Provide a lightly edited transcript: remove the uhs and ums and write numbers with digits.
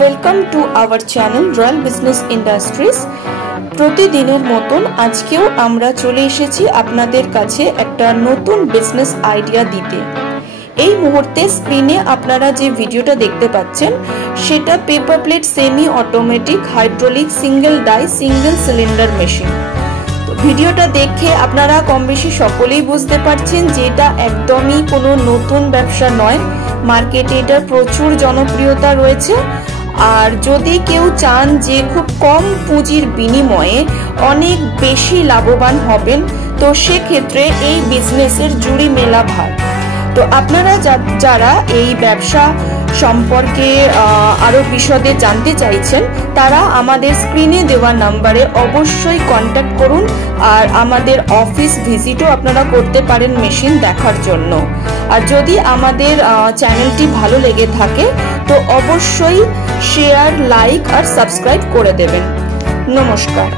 Welcome to our channel royal business industries. প্রতিদিনের মতন আজকেও আমরা চলে এসেছি আপনাদের কাছে একটা নতুন বিজনেস আইডিয়া দিতে। এই মুহূর্তে স্ক্রিনে আপনারা যে ভিডিওটা দেখতে পাচ্ছেন সেটা paper plate semi automatic hydraulic single die single cylinder machine. ভিডিওটা দেখে আপনারা কম বেশি সকলেই বুঝতে পারছেন যে এটা একদমই কোনো নতুন ব্যবসা নয়, মার্কেটে এটার প্রচুর জনপ্রিয়তা রয়েছে। আর যদি কেউ চান যে খুব কম পুঁজির বিনিময়ে অনেক বেশি লাভবান হবেন, তো সেক্ষেত্রে এই বিজনেসের জুড়ি মেলা ভার। তো আপনারা যারা এই ব্যবসা সম্পর্কে আরো বিশদে জানতে চাইছেন তারা আমাদের স্ক্রিনে দেওয়া নাম্বারে অবশ্যই কন্ট্যাক্ট করুন। আর আমাদের অফিস ভিজিটও আপনারা করতে পারেন মেশিন দেখার জন্য। আর যদি আমাদের চ্যানেলটি ভালো লেগে থাকে তো অবশ্যই শেয়ার, লাইক আর সাবস্ক্রাইব করে দেবেন। নমস্কার।